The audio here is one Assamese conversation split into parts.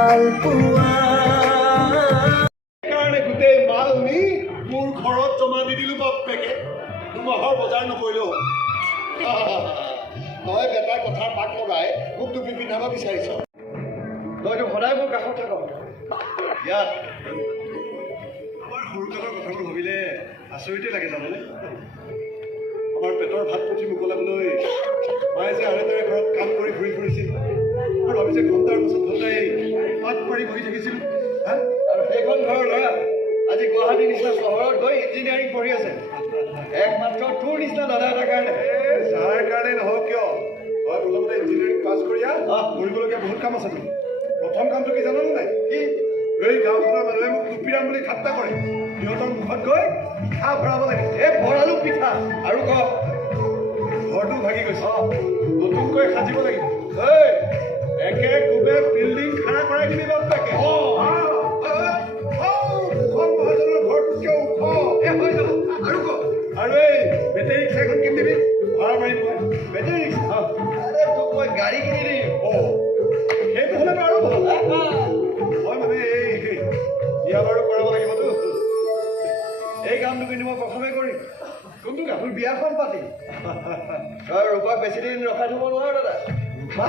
ভাল পোৱা কাৰণে গোটেই মাল নি মোৰ ঘৰত জমা দি দিলোঁ বাপেকে দুমাহৰ বজাৰ নকৰিলেও তই বেটাৰ কথাৰ পাক লগাই মোক টুপি পিন্ধাব বিচাৰিছ তইতো সদায় মোৰ কাষত থাক ইয়াত আমাৰ সৰুকালৰ কথাবোৰ ভাবিলে আচৰিতে লাগে জানেনে আমাৰ পেটৰ ভাত পুঠি মোকলাবলৈ মায়ে যে আৰে দৰে ঘৰত কাম কৰি ঘূৰি ফুৰিছিল আৰু আমি যে ঘণ্টাৰ পাছত ঘণ্টাই পাত পাৰি বহি থাকিছিলোঁ আৰু সেইখন ঘৰৰ ল'ৰা আজি গুৱাহাটীৰ নিচিনা চহৰত গৈ ইঞ্জিনিয়াৰিং পঢ়ি আছে একমাত্ৰ তোৰ নিচিনা দাদা এটাৰ কাৰণে যাৰ কাৰণে নহওক কিয় তই প্ৰথমতে ইঞ্জিনিয়াৰিং পাছ কৰি কৰিবলগীয়া বহুত কাম আছে তোৰ প্ৰথম কামটো কি জানো নাই কি এই গাঁওখনৰ মানুহে মোক টুপিৰাম বুলি ঠাট্টা কৰে সিহঁতৰ মুখত গৈ পিঠা ভৰাব লাগে ভৰালো পিঠা আৰু ক ঘৰটো ভাগি গৈছে নতুনকৈ সাজিব লাগিব একে কোবে বিল্ডিং খাৰা কৰাই দিবি বাপেকে আৰু এই বেটেৰী ৰিক্সাখন কিনি দিবি ভাড়া মাৰিম মই বেটেৰী ৰিক্সা আৰে তোক মই গাড়ী কিনি দিম সেইটো হ'লে বাৰু ভাল মই মানে এই বিয়া বাৰু কৰাব লাগিবতো এই কামটো কিন্তু মই প্ৰথমে কৰিম কোনটো কাম তোৰ বিয়াখন পাতিম তই ৰূপাক বেছিদিন ৰখাই থ'ব নোৱাৰ দাদা ৰূপা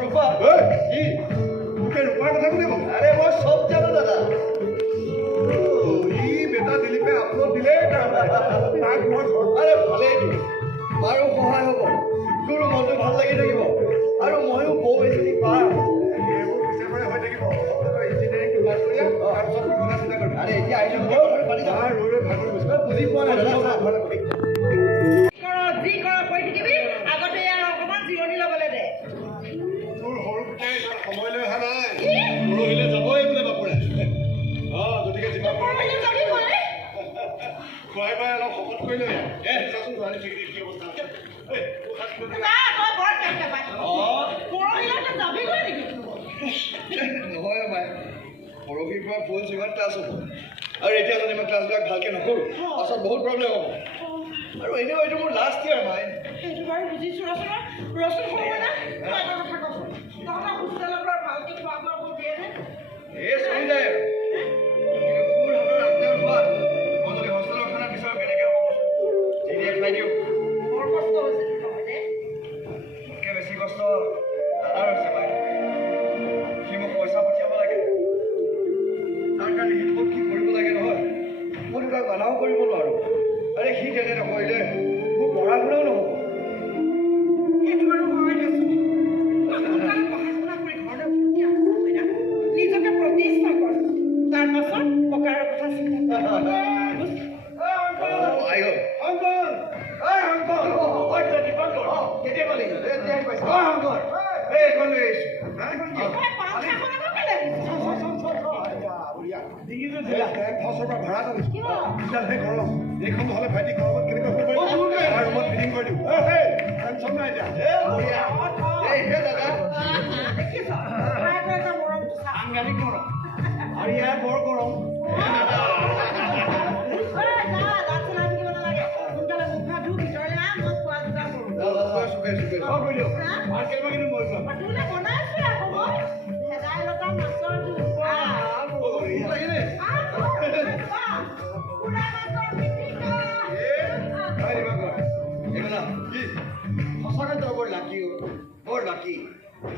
ৰূপা কি তোকে ৰূপাৰ কথা কোনে ক'ম আৰে মই চব জানো দাদা বেটা দিলীপে আপলোড দিলে তাক মই আৰে ভালেই তোমাৰো সহায় হ'ব তোৰো মনটো ভাল লাগি থাকিব আৰু ময়ো বৌ এজনী পাম এইবোৰ পিছেপৰে হৈ থাকিব ইঞ্জিনিয়াৰিংটো পাছ কৰি তাৰপিছত ঘূৰা চিন্তা কৰিম আৰে এতিয়া আহিলোঁ পানী যা ৰৈ ৰৈ ভাগৰি গৈছোঁ বুজি পোৱা নাই দাদা যি কৰ কৈ থাকিবি আগতে আৰু অকণমান জিৰণি ল'বলৈ দে তোৰ সৰু পুতেই সময় লৈ অহা নাই পৰহিলৈ যাবই বোলে বাপুৰে গতিকে যিমান খুৱাই খুৱাই অলপ শকত কৰি লৈ চাচোন ছোৱালী ঠিকে কি অৱস্থা নহয় মাই পৰহিৰ পৰা ফুল চিঙত ক্লাছ হ'ব আৰু এতিয়া যদি মই ক্লাছবিলাক ভালকৈ নকৰোঁ পাছত বহুত প্ৰব্লেম হ'ব আৰু এনেও এইটো মোৰ লাষ্ট ইয়াৰ মাই সেইটো বাৰু বুজিছোঁ ৰচোন সময় না মই এটা কথা কৈছোঁ তহঁতৰ হোষ্টেলৰ পৰা ভালকৈ খোৱা বোৱা দিয়ে নে এই চলি যায় কিন্তু তোৰ হাতৰ আজ্ঞাৰ হোৱাত মই যদি হোষ্টেলৰ খানা বিচাৰোঁ কেনেকৈ হ'ব যদি খাই দিওঁ বৰ কষ্ট হৈছে তোৰ নহয়নে মোতকৈ বেছি কষ্ট দাদাৰ হৈছে মাই সি মোক পইচা পঠিয়াব লাগে তাৰ কাৰণে সি মোক কি কৰিব লাগে নহয় মই তাক বাধাও কৰিব নোৱাৰোঁ আৰে সি তেনে নকৰিলে মোৰ পঢ়া শুনাও নহ'ব সেইটো বাৰু হয় দেচোন সোনকালে পঢ়া শুনা কৰি ঘৰলৈ উঠি আহ নিজকে প্ৰতিষ্ঠা কৰ তাৰ পাছত পকাৰৰ কথা চিন্তা এইখন নহ'লে ভাইটি গৰমত কেনেকৈ ৰুমত ফিটিং কৰি দিওঁ টেনশ্যন নাই এতিয়া সাংঘাতিক গৰম আৰু ইয়াৰ বৰ গৰম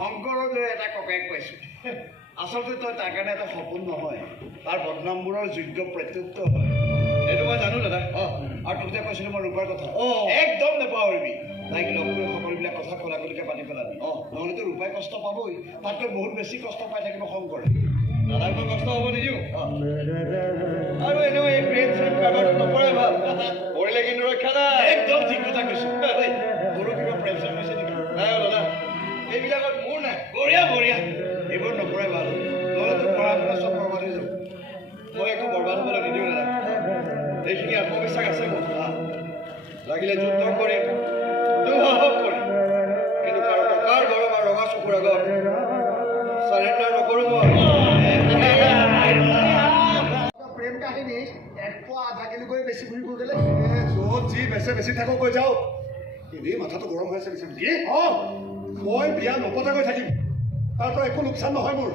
শংকৰলৈ এটা ককায়েক পাইছোঁ আচলতে তই তাৰ কাৰণে এটা সপোন নহয় তাৰ বদনামবোৰৰ যোগ্য প্ৰত্যুত্তৰ হয় এইটো মই জানো দাদা আৰু তোক যে কৈছিলোঁ মই ৰূপাৰ কথা একদম নাপাহৰিবি তাইক লগ কৰি সকলোবিলাক কথা খোলাখুলিকৈ পাতি পেলাবি নহ'লেতো ৰূপাই কষ্ট পাবই তাতকৈ বহুত বেছি কষ্ট পাই থাকিব শংকৰে দাদাক মই কষ্ট হ'ব নিদিওঁ আৰু এনেও এই প্ৰেম চেম কাৰোবাৰটো নপৰে ভাল পৰিলে কিন্তু ৰক্ষা নাই একদম ঠিক কথা কৈছোঁ মোৰো কিবা প্ৰেম চেম হৈছে নেকি নাই দাদা এইবিলাকত মোৰ নাই বঢ়িয়া বঢ়িয়া এইবোৰ নপৰাই ভাল নহ'লেতো পঢ়া শুনা চব বৰবাদ হৈ যাব মই একো বৰবাদ হ'বলৈ নিদিওঁ দাদা এইখিনি আত্মবিশ্বাস আছে মোৰ লাগিলে যুদ্ধ কৰিম দুঃসাহস কৰিম কিন্তু কাৰো টকাৰ গৰম আৰু ৰঙা চকুৰ আগত চাৰেণ্ডাৰ নকৰোঁ মই প্ৰেম কাহিনী 1.5 কিলোকৈ বেছি ঘূৰি ফুৰি গ'লে য'ত যি বেচে বেছি থাকক কৈ যাওক এনেই মাথাটো গৰম হৈ আছে বেছি মই বিয়া নপতাকৈ থাকিম তাৰ পৰা একো লোকচান নহয় মোৰ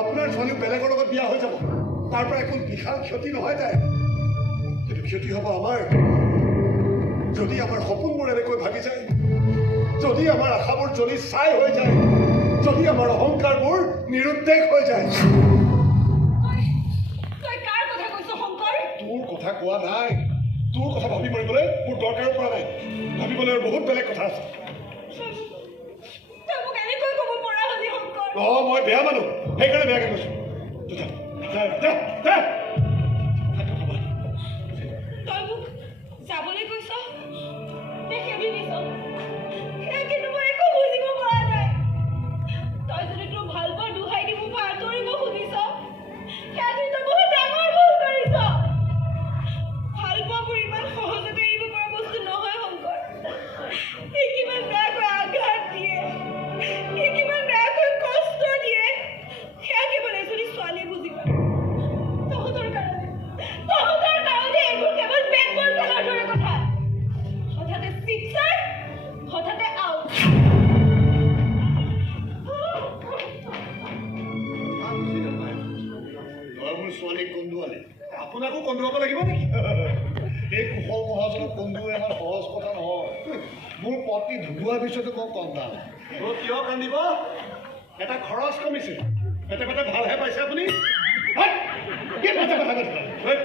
আপোনাৰ ছোৱালীও বেলেগৰ লগত বিয়া হৈ যাব তাৰ পৰা একো বিশাল ক্ষতি নহয় তাই কিন্তু ক্ষতি হ'ব আমাৰ যদি আমাৰ সপোনবোৰ এনেকৈ ভাগি যায় যদি আমাৰ আশাবোৰ জ্বলি ছাই হৈ যায় যদি আমাৰ অহংকাৰবোৰ নিৰুদ্দেশ হৈ যায় তোৰ কথা কোৱা নাই তোৰ কথা ভাবি মৰিবলৈ মোৰ দৰকাৰো পৰা নাই ভাবিবলৈ আৰু বহুত বেলেগ কথা আছে মই বেয়া মানুহ সেইকাৰণে বেয়াকৈ কৈছো যাবলৈ কৈছ দেখি দিছ কিন্তু মই একো বুজিব পৰা নাই তই যদি তোৰ ভাল পোৱা দুহাই দিব পৰা আঁতৰিব খুজিছ সেয়া তই বহুত ডাঙৰ ভুল কৰিছ ভাল পোৱাবোৰ ইমান সহজতে এৰিব পৰা বস্তু নহয় শংকৰ ই কিমান বেয়াকৈ আঘাত দিয়ে ই কিমান বেয়াকৈ কষ্ট দিয়ে সেয়া কেৱল এজনী ছোৱালীয়ে বুজি পায় তহঁতৰ কাৰণে এইবোৰ কেৱল বেংগল খেলৰ দৰে কথা হঠাতে চিক্সাৰ হঠাতে আউট মোৰ ছোৱালীক কন্দুৱালে আপোনাকো কন্দুৱাব লাগিব নেকি এই কুশল মহাজনক কন্দুৱাই আমাৰ সহজ কথা নহয় মোৰ পত্নী ঢুকোৱাৰ পিছতো মই কন্দাম কিয় কান্দিব এটা খৰচ কমিছিল পেটে পেটে ভালহে পাইছে আপুনি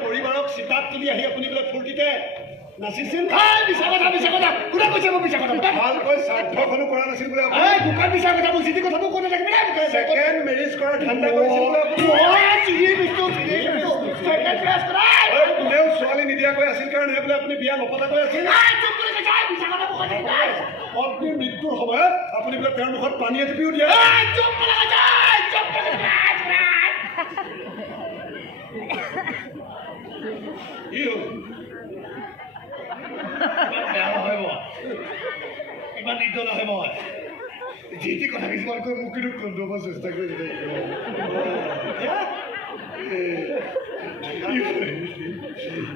পৰিবাৰক চিতাত তুলি আহি আপুনি বোলে ফূৰ্তিতে নাচিছিল ভালকৈ শ্ৰাদ্ধখনো কৰা নাছিল বোলে ছেকেণ্ড মেৰিজ কৰাৰ ঠাণ্ডা কৰিছিল কোনেও ছোৱালী নিদিয়াকৈ আছিল কাৰণে বোলে আপুনি বিয়া নপতাকৈ আছিল পত্নীৰ মৃত্যুৰ সময়ত আপুনি বোলে তেওঁৰ মুখত পানী এটুপিও দিয়ে কি হ'ল বেয়া নহয় মই ইমান নিৰ্দ নহয় মই যি যি কথা কিছুমান কৈ মোক কিন্তু কন্দুৱাব চেষ্টা কৰি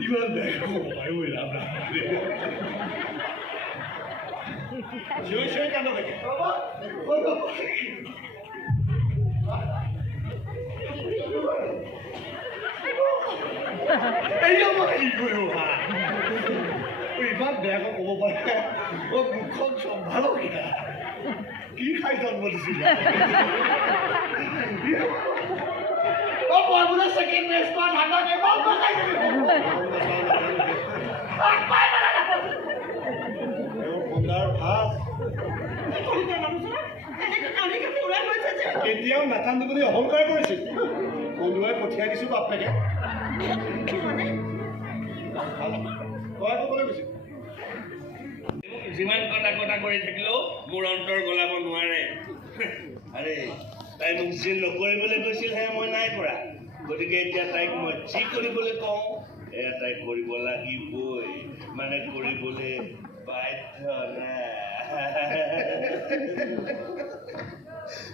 ইমান বেয়া ক'ব পাৰোঁ চিঞৰি চিঞৰি কান্দ থাকে ইমান বেয়াকৈ ক'ব পাৰে মুখখন চম্ভালো কিনা কি খাই জন্ম দিছিল কেতিয়াও নাকান্দো বুলি অহংকাৰ কৰিছিল কন্দুৱাই পঠিয়াই দিছো বাপেকে যিমান কটা কৰি থাকিলেও মোৰ অন্তৰ গলাব নোৱাৰে আৰে তাই মোক যি নকৰিবলৈ কৈছিলহে মই নাই কৰা গতিকে এতিয়া তাইক মই যি কৰিবলৈ কওঁ এয়া তাইক কৰিব লাগিবই মানে কৰিবলৈ বাধ্য নাই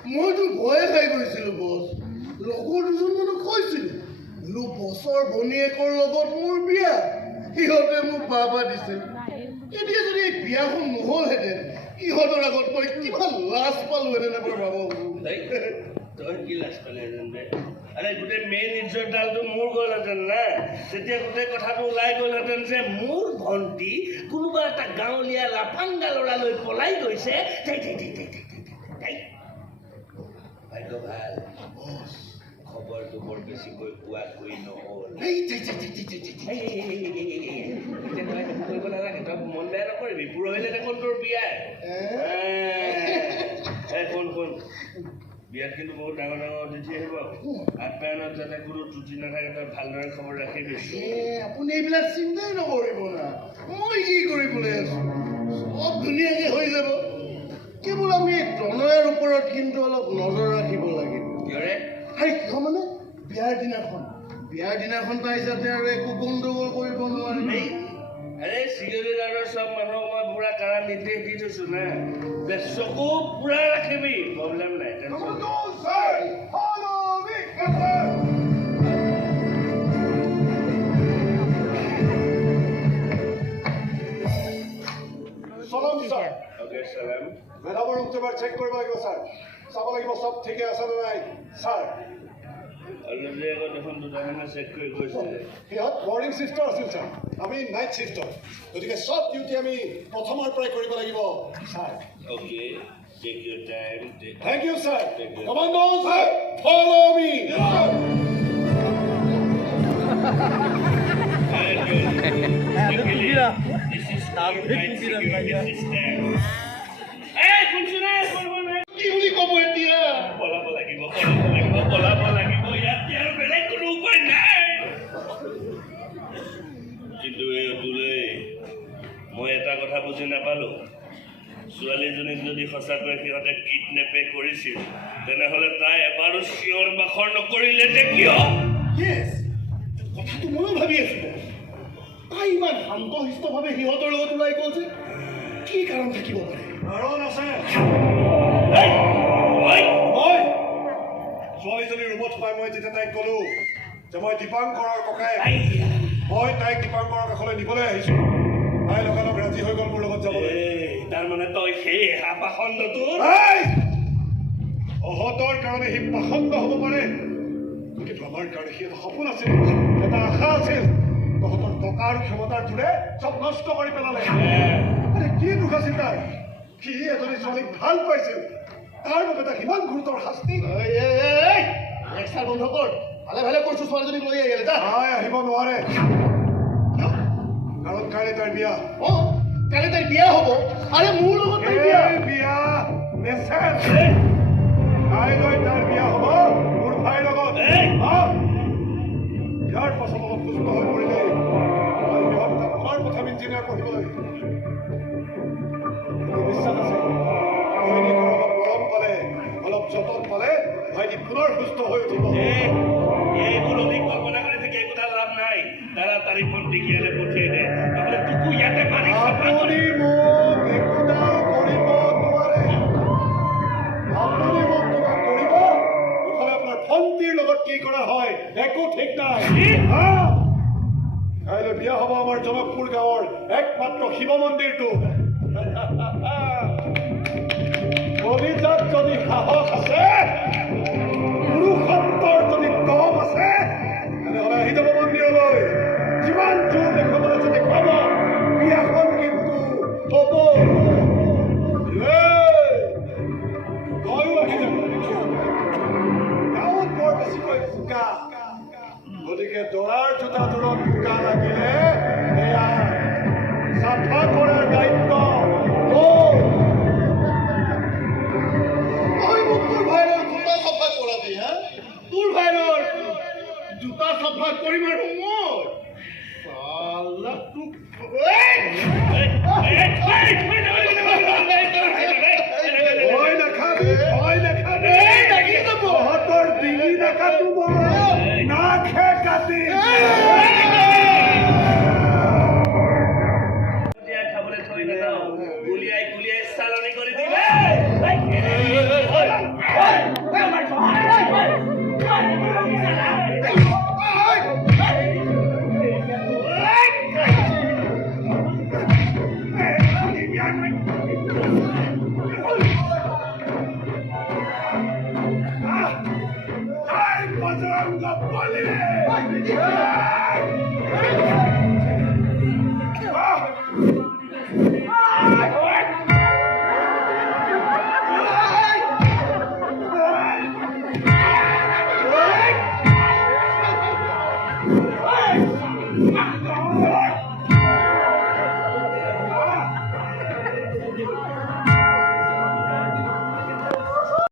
মইতো ভয়ে খাই গৈছিলো বছ লগৰ দুজন মানুহ কৈছিলো বোলো বছৰ ভনীয়েকৰ লগত মোৰ বিয়া সিহঁতে মোক বাবা দিছিল এতিয়া যদি এই বিয়াখন নহ'লহেঁতেন ইহঁতৰ আগত মই কিমান লাজ পালোহেঁতেন এবাৰ বাবা তই কি লাজ পালেহেঁতেন বে আৰে গোটেই মেইন ইজ্জতডালটো মোৰ গ'লহেঁতেন না তেতিয়া গোটেই কথাটো ওলাই গ'লহেঁতেন যে মোৰ ভণ্টি কোনোবা এটা গাঁৱলীয়া লাফাংগা ল'ৰালৈ পলাই গৈছে ভাগ্য ভাল খবৰটো বৰ বেছিকৈ কোৱাকৈ নহ'ল কৰিব নালাগে তই মন বেয়া নকৰিবি পুৰহিলে দেখোন তোৰ বিয়াই শুন বিয়াত কিন্তু বহুত ডাঙৰ ডাঙৰ অতিথি আহিব আপ্যায়নত যাতে কোনো ত্ৰুটি নাথাকে তই ভালদৰে খবৰ ৰাখিবি আপুনি এইবিলাক চিন্তাই নকৰিব না মই কি কৰিবলৈ আছো চব ধুনীয়াকৈ হৈ যাব কেৱল আমি প্ৰণয়ৰ ওপৰত কিন্তু অলপ নজৰ ৰাখিব লাগিব কিয়ৰে কিয় মানে বিয়াৰ দিনাখন তাই যাতে আৰু একো গণ্ডগোল কৰিব নোৱাৰে আৰে চিকিউৰিটিগাৰ্ডৰ চব মানুহক মই পুৰা কাৰা নিৰ্দেশ দি থৈছো না যে চকু পুৰা ৰাখিবি প্ৰব্লেম নাই চলক ছাৰ অ'কে চালাম মেডামৰ ৰুমটো এবাৰ চেক কৰিব লাগিব ছাৰ চাব লাগিব চব ঠিকে আছে নে নাই ছাৰ অলৰেডি আগত এখন দুটাখানা চেক কৰি গৈছে সিহঁত মৰ্ণিং শ্বিফ্টৰ আছিল ছাৰ আমি নাইট শ্বিফ্টৰ গতিকে চব ডিউটি আমি প্ৰথমৰ পৰাই কৰিব লাগিব ছাৰ অ'কে টেক ইউৰ টাইম থেংক ইউ ছাৰ কমাণ্ডোজ ফলো মি কি বুলি ক'ব এতিয়া পলাব লাগিব ইয়াত আৰু বেলেগ কোনো উপায় নাই কিন্তু এই অতুলে মই এটা কথা বুজি নাপালো ছোৱালীজনীক যদি সঁচাকৈ সিহঁতে কিডনেপে কৰিছিল তেনেহ'লে তাই এবাৰো চিঞৰ বাখৰ নকৰিলে যে কিয় য়েছ কথাটো ময়ো ভাবি আছিলোঁ তাই ইমান শান্তশিষ্টভাৱে সিহঁতৰ লগত ওলাই গ'ল যে কি কাৰণ থাকিব পাৰে কাৰণ আছে এই, ঐ, মই ছোৱালীজনীৰ ৰুমত সোমাই মই যেতিয়া তাইক ক'লো যে মই দীপাংকৰৰ ককায়েক মই তাইক দীপাংকৰৰ কাষলৈ নিবলৈ আহিছোঁ তাই লগালগ ৰাজি হৈ গ'ল মোৰ লগত যাবলৈ এই, তাৰমানে তই সেই হাপাখণ্ডটোৰ এই! তহঁতৰ কাৰণে সি পাখণ্ড হ'ব পাৰে কিন্তু আমাৰ কাৰণে সি এটা সপোন আছিল এটা আশা আছিল তহঁতৰ টকা আৰু ক্ষমতাৰ জোৰে চব নষ্ট কৰি পেলালে আৰে কি দুখ আছিল তাৰ সি এজনী ছোৱালীক ভাল পাইছিল তাৰ বাবে তাক ইমান গুৰুতৰ শাস্তি লেকচাৰ বন্ধ কৰ ভালে ভালে কৰিছোঁ ছোৱালীজনীক লৈ আহিলে যা তাই আহিব নোৱাৰে কাৰণ কাইলৈ তাইৰ বিয়া অঁ কালি তাইৰ বিয়া হ'ব আৰে মোৰ লগত তাইৰ বিয়া এই বিয়া মেছেজ কাইলৈ তাইৰ বিয়া হ'ব মোৰ ভাইৰ লগত ইয়াৰ পাছত অলপ সুস্থ হৈ পৰিলে সিহঁত আমাৰ প্ৰথম ইঞ্জিনিয়াৰ পঢ়িবলৈ বিশ্বাস আছে দৈনিকৰ অলপ গৰম পালে অলপ যতন পালে ভাইটি পুনৰ সুস্থ হৈ উঠিব এইবোৰ অধিক কল্পনা কৰি থাকি একোটা লাভ নাই তাড়াতাড়ি ফোন টিকিয়ালে পঠিয়াই দে নহ'লে তোকো ইয়াতে মাৰি চাফা আপুনি কৰিম। মোক একোটাও কৰিব নোৱাৰে আপুনি মোক কিবা কৰিব নহ'লে আপোনাৰ ভণ্টিৰ লগত কি কৰা হয় একো ঠিক নাই হা? কাইলৈ বিয়া হ'ব আমাৰ জনকপুৰ গাঁৱৰ একমাত্ৰ শিৱ মন্দিৰটো কলিজাত যদি সাহস আছে পুৰুষত্বৰ যদি দম আছে তেনেহ'লে আহি যাব মন্দিৰলৈ যিমান জোৰ দেখুৱাবলৈ যদি পাব বিয়াখন কিন্তু হ'ব তয়ো আহি যাব গাঁৱত বৰ বেছিকৈ বোকা গতিকে দৰাৰ জোতাযোৰত বোকা লাগিলে সেয়া চাফা কৰাৰ দায়িত্ব তোৰ। তই মোক তোৰ ভাইৰৰ জোতা চাফা কৰাবি হা তোৰ ভাইৰৰ জোতা চাফা কৰিম আৰু মই চালা তোক ভয় নাখাবি তহঁতৰ ডিঙি নাকাটো মই নাকহে কাটি খাবলৈ থৈ নাযাওঁ গুলিয়াই চালনি কৰি দিলে বজৰংগ বলী